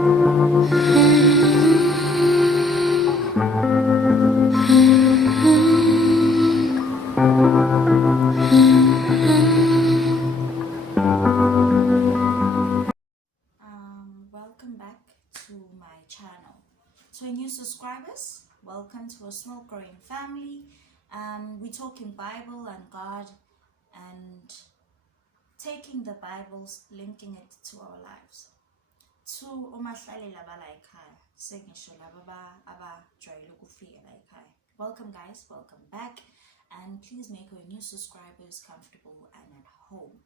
Welcome back to my channel. To new subscribers, welcome to a small growing family. We're talking Bible and God and taking the Bibles, linking it to our lives. To umahlali laba la ekhaya, sengisho laba abajwayele ukufika la ekhaya. Welcome guys, welcome back, and please make your new subscribers comfortable and at home.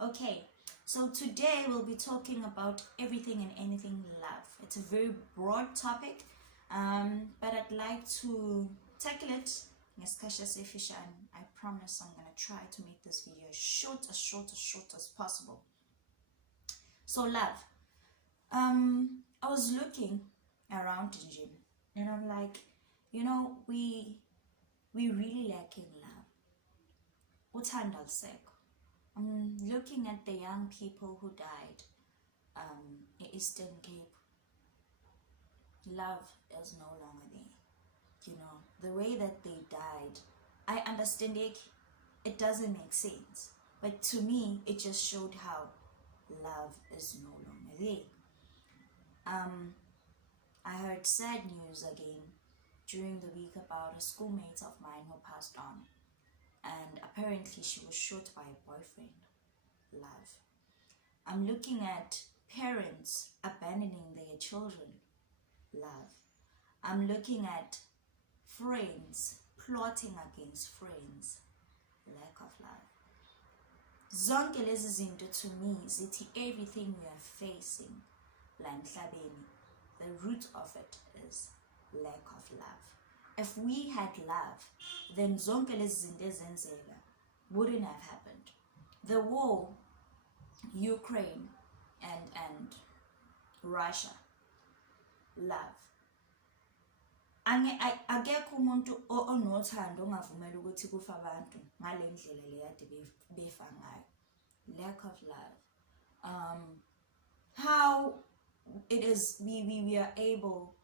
Okay, so today we'll be talking about everything and anything love. It's a very broad topic, but I'd like to tackle it and I promise I'm gonna try to make this video as short as possible. So love. I was looking around the gym and I'm like, we really lacking love. Uthando alisekho. I'm looking at the young people who died in Eastern Cape. Love is no longer there. The way that they died, I understand it doesn't make sense. But to me, it just showed how love is no longer there. I heard sad news again during the week about a schoolmate of mine who passed on. And apparently she was shot by a boyfriend. Love. I'm looking at parents abandoning their children. Love. I'm looking at friends plotting against friends. Lack of love. Zonke lezi zinto to me zithi everything we are facing la emhlabeni, the root of it is lack of love. If we had love, then zonke lezi zinto ezenzeka wouldn't have happened. The war, Ukraine and Russia, love. Akekho umuntu onothando ongavumela ukuthi kufa abantu ngale ndlela le yade befa ngayo. Lack of love. How it is we are able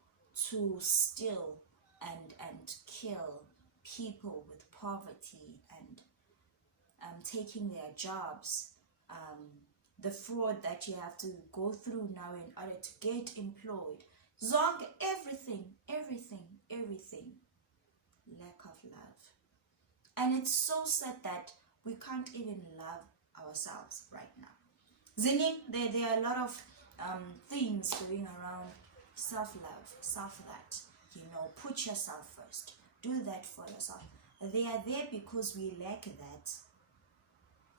to steal and kill people with poverty and taking their jobs, the fraud that you have to go through now in order to get employed. Zonke, everything. Lack of love. And it's so sad that we can't even love ourselves right now. Zini, there are a lot of themes going around self-love, self-that. Put yourself first. Do that for yourself. They are there because we lack that.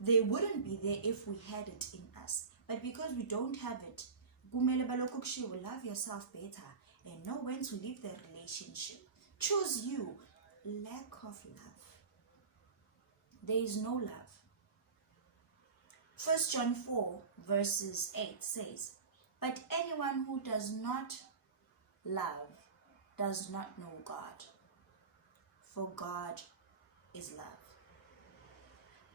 They wouldn't be there if we had it in us. But because we don't have it, love yourself better and know when to leave the relationship. Choose you. Lack of love. There is no love. 1 John 4 verses 8 says, but anyone who does not love does not know God, for God is love.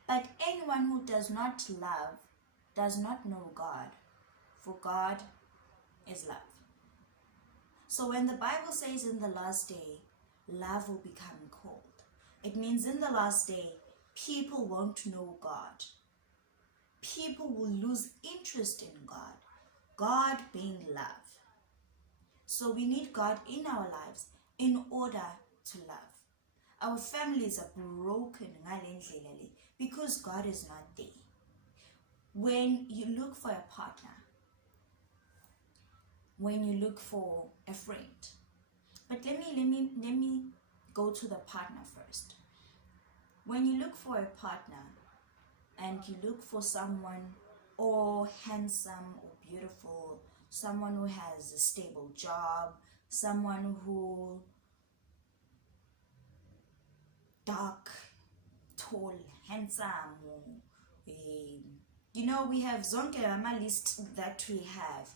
But anyone who does not love does not know God, for God is love. So when the Bible says in the last day, love will become cold, it means in the last day, people won't know God. People will lose interest in God. God being love. So we need God in our lives in order to love. Our families are broken because God is not there. When you look for a partner, when you look for a friend, but let me go to the partner first. When you look for a partner and you look for someone or handsome or beautiful, someone who has a stable job, someone who dark, tall, handsome, we have zonke ama list that we have,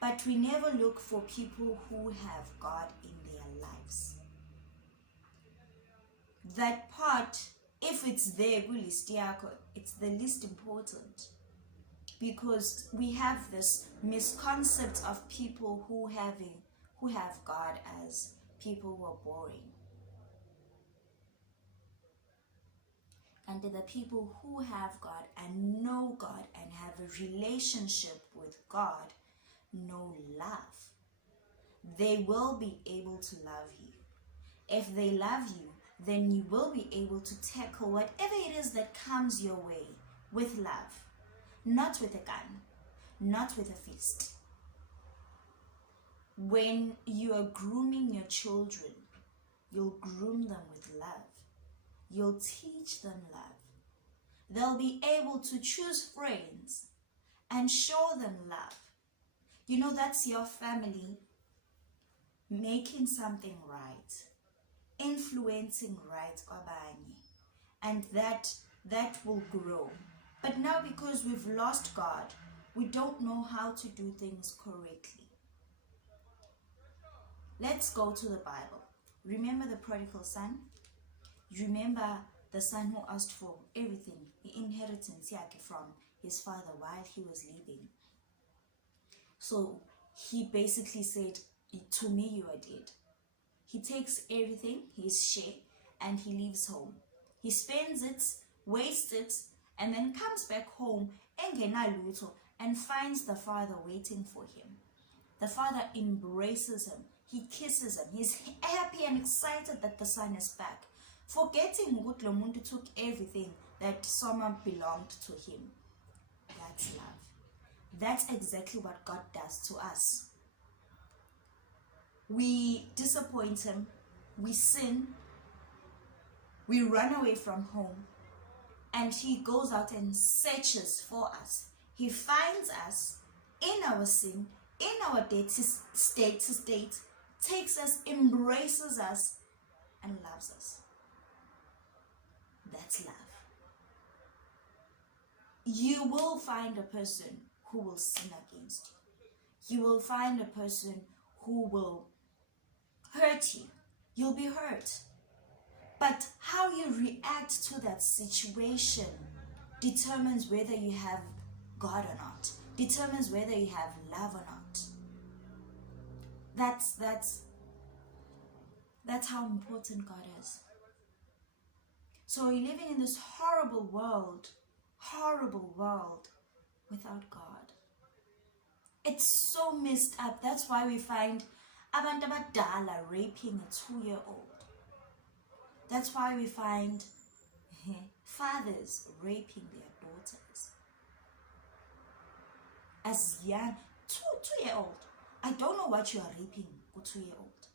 but we never look for people who have God in their lives. That part, if it's there, it's the least important. because we have this misconcept of people who have God as people who are boring. And the people who have God and know God and have a relationship with God know love. They will be able to love you. If they love you, then you will be able to tackle whatever it is that comes your way with love. Not with a gun, not with a fist. When you are grooming your children, you'll groom them with love. You'll teach them love. They'll be able to choose friends and show them love. You know, that's your family making something right, influencing right kwabanye, and that will grow. But now, because we've lost God, we don't know how to do things correctly. Let's go to the Bible. Remember the prodigal son? Remember the son who asked for everything, the inheritance from his father while he was leaving. So he basically said, to me you are dead. He takes everything, his share, and he leaves home. He spends it, wastes it, and then comes back home and finds the father waiting for him. The father embraces him. He kisses him. He's happy and excited that the son is back, forgetting that Lomuntu took everything that someone belonged to him. That's love. That's exactly what God does to us. We disappoint him, we sin, we run away from home, and he goes out and searches for us. He finds us in our sin, in our state, takes us, embraces us, and loves us. That's love. You will find a person who will sin against you. You will find a person who will hurt you. You'll be hurt. But how you react to that situation determines whether you have God or not, determines whether you have love or not. That's how important God is. So we're living in this horrible world without God. It's so messed up. That's why we find abantu abadala raping a 2-year-old. That's why we find fathers raping their daughters. As young, 2-year-old. I don't know what you are raping a 2-year-old.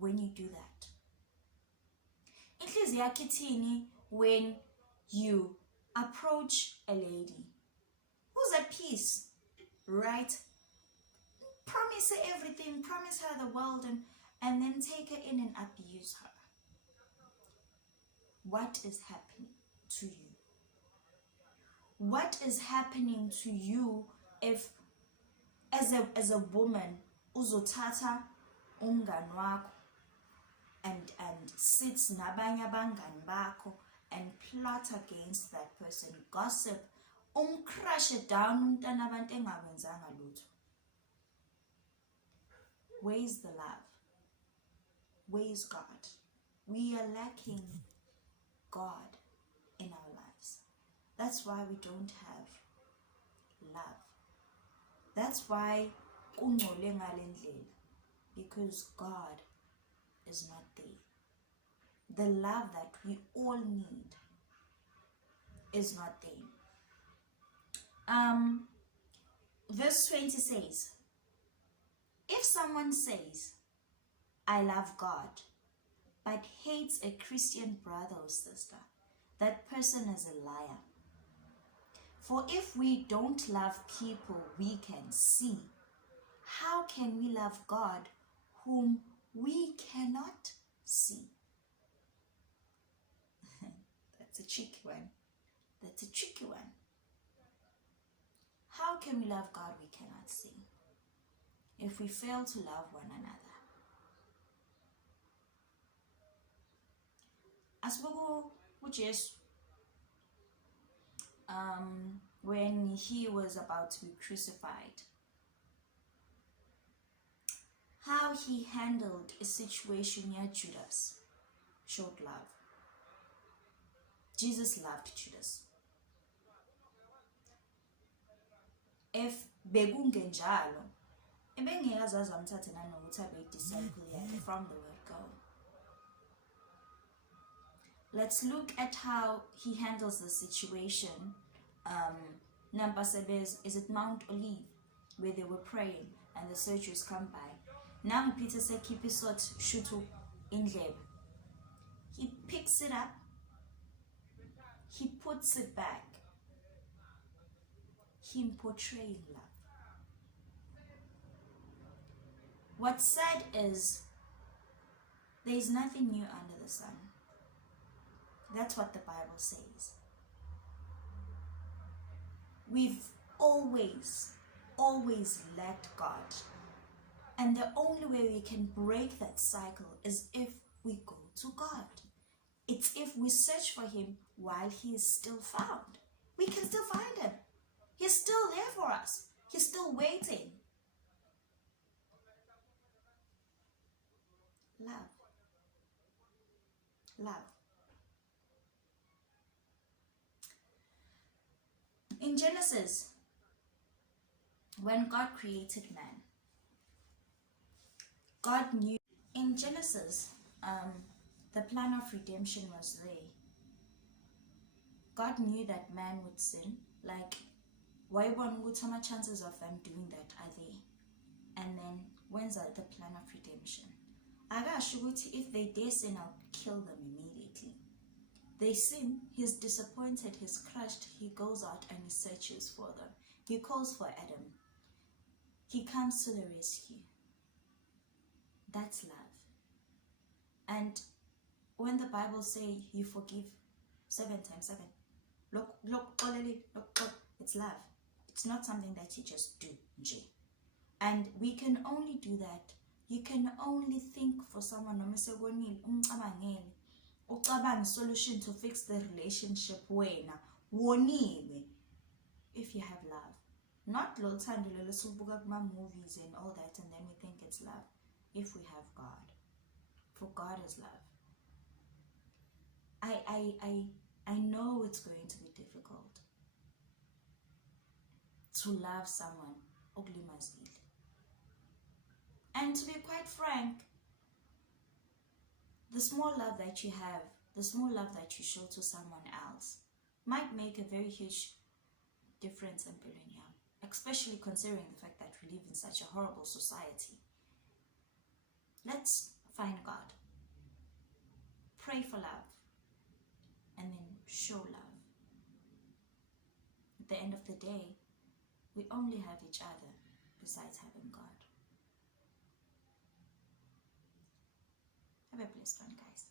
When you do that. When you approach a lady who's at peace, right? Promise her everything, promise her the world, and then take her in and abuse her. What is happening to you? What is happening to you if, as a woman, uzothatha umngani wakho and sits nabanye abangani bakho and plot against that person, gossip, crush it down umntana abantu engawenzanga lutho? Where's the love? Where's God? We are lacking God in our lives. That's why we don't have love. That's why kungcole ngale ndlela, because God is not there. The love that we all need is not there. Verse 20 says, if someone says, I love God, but hates a Christian brother or sister, that person is a liar. For if we don't love people we can see, how can we love God whom we cannot see? That's a tricky one. That's a tricky one. How can we love God we cannot see if we fail to love one another? Asibuku uJesu when he was about to be crucified. How he handled a situation near Judas showed love. Jesus loved Judas. If bekungenjalo, ebengekazazi amthathe nanokuthi abe disciple yakhe from the word go. Let's look at how he handles the situation. Number 7 is it Mount Olive, where they were praying and the soldiers come by. Now Peter said, keep his sword, shoot in leb. He picks it up, he puts it back. Him portraying love. What's sad is there is nothing new under the sun. That's what the Bible says. We've always lacked God. And the only way we can break that cycle is if we go to God. It's if we search for him while he is still found. We can still find him. He's still there for us. He's still waiting. Love. Love. In Genesis, when God created man, God knew. In Genesis, the plan of redemption was there. God knew that man would sin. Like, why won't some chances of them doing that are there? And then when's the plan of redemption? If they dare sin, I'll kill them immediately. They sin, he's disappointed, he's crushed, he goes out and he searches for them. He calls for Adam. He comes to the rescue. That's love. And when the Bible says you forgive 7 times 7, look, it's love. It's not something that you just do. And we can only do that. You can only think for someone solution to fix the relationship if you have love. Not movies and all that and then we think it's love. If we have God. For God is love. I know it's going to be difficult to love someone. And to be quite frank, the small love that you have, the small love that you show to someone else might make a very huge difference in Pirinha, especially considering the fact that we live in such a horrible society. Let's find God, pray for love, and then show love. At the end of the day, we only have each other besides having God. Have a blessed one, guys.